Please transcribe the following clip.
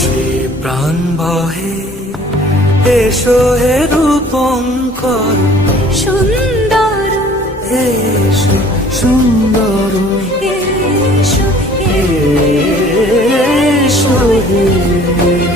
সে প্রাণ বহে এসো হে রূপঙ্কর। সুন্দর। এসো সুন্দর। এসো এসো হে।